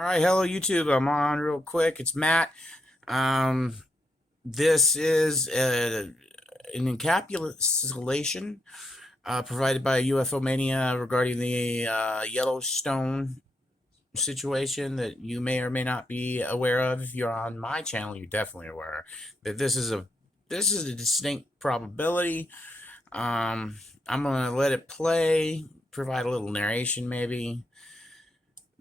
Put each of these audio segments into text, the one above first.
All right, hello YouTube. I'm on real quick. It's Matt. Um, this is an encapsulation provided by UFO Mania regarding the Yellowstone situation that you may or may not be aware of. If you're on my channel, you're definitely aware that this is a distinct probability. I'm gonna let it play, provide a little narration maybe.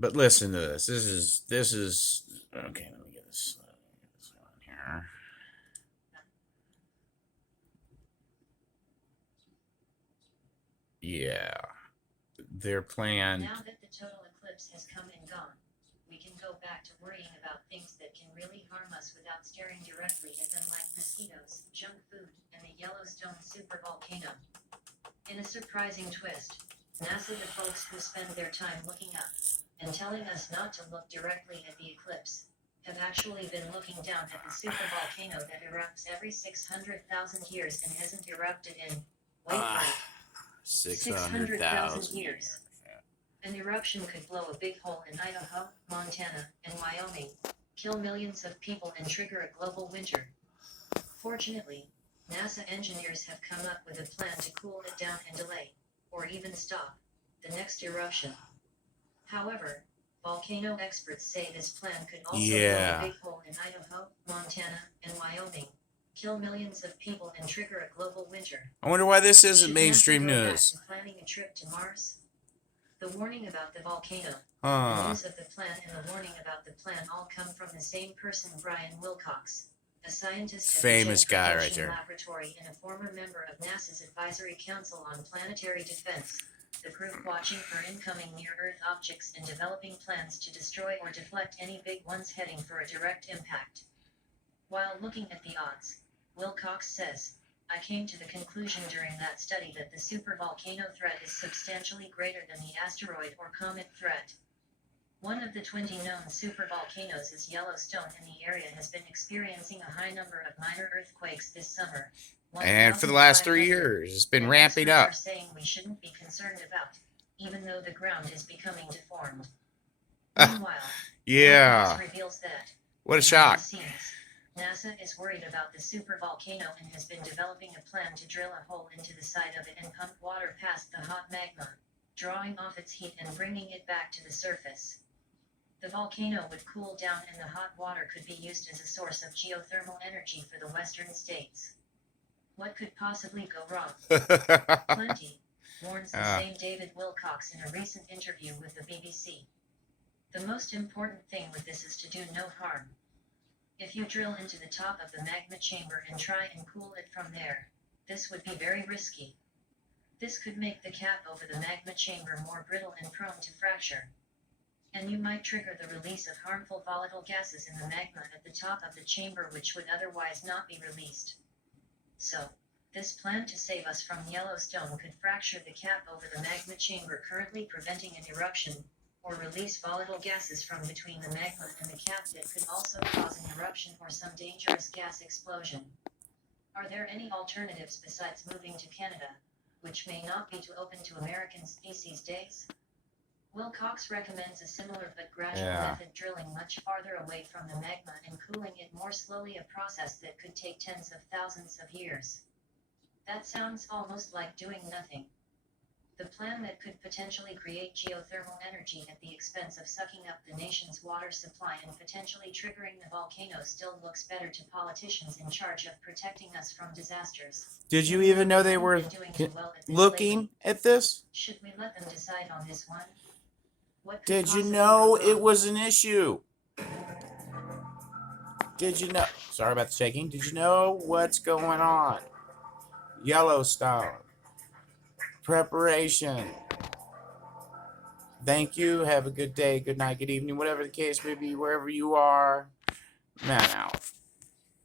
But listen to this. This is okay. Let me get this on here. Yeah, their plan. Now that the total eclipse has come and gone, we can go back to worrying about things that can really harm us without staring directly at them, like mosquitoes, junk food, and the Yellowstone supervolcano. In a surprising twist, NASA, the folks who spend their time looking up and telling us not to look directly at the eclipse, have actually been looking down at the supervolcano that erupts every 600,000 years and hasn't erupted in, wait for it, 600,000 years. An eruption could blow a big hole in Idaho, Montana, and Wyoming, kill millions of people, and trigger a global winter. Fortunately, NASA engineers have come up with a plan to cool it down and delay, or even stop, the next eruption. However, volcano experts say this plan could also blow a big hole in Idaho, Montana, and Wyoming, kill millions of people, and trigger a global winter. I wonder why this isn't mainstream news. Planning a trip to Mars? The warning about the volcano, the news of the plan, and the warning about the plan all come from the same person, Brian Wilcox, a scientist at famous the Jet guy Propulsion right there, Laboratory and a former member of NASA's Advisory Council on Planetary Defense, the group watching for incoming near-Earth objects and developing plans to destroy or deflect any big ones heading for a direct impact. While looking at the odds, Wilcox says, I came to the conclusion during that study that the supervolcano threat is substantially greater than the asteroid or comet threat. One of the 20 known supervolcanoes is Yellowstone, and the area has been experiencing a high number of minor earthquakes this summer. And for the last 3 years, it's been ramping up. Are saying we shouldn't be concerned about, even though the ground is becoming deformed. Meanwhile, yeah, reveals that, what a shock. NASA is worried about the supervolcano and has been developing a plan to drill a hole into the side of it and pump water past the hot magma, drawing off its heat and bringing it back to the surface. The volcano would cool down, and the hot water could be used as a source of geothermal energy for the western states. What could possibly go wrong? Plenty, warns the same David Wilcox in a recent interview with the BBC. The most important thing with this is to do no harm. If you drill into the top of the magma chamber and try and cool it from there, this would be very risky. This could make the cap over the magma chamber more brittle and prone to fracture. And you might trigger the release of harmful volatile gases in the magma at the top of the chamber, which would otherwise not be released. So, this plan to save us from Yellowstone could fracture the cap over the magma chamber, currently preventing an eruption, or release volatile gases from between the magma and the cap that could also cause an eruption or some dangerous gas explosion. Are there any alternatives besides moving to Canada, which may not be too open to American species days? Wilcox recommends a similar but gradual method, drilling much farther away from the magma and cooling it more slowly, a process that could take tens of thousands of years. That sounds almost like doing nothing. The plan that could potentially create geothermal energy at the expense of sucking up the nation's water supply and potentially triggering the volcano still looks better to politicians in charge of protecting us from disasters. Did you even know they were looking at this? Should we let them decide on this one? Did you know it was an issue? Did you know? Sorry about the shaking. Did you know what's going on? Yellowstone. Preparation. Thank you. Have a good day, good night, good evening, whatever the case may be, wherever you are. Man out.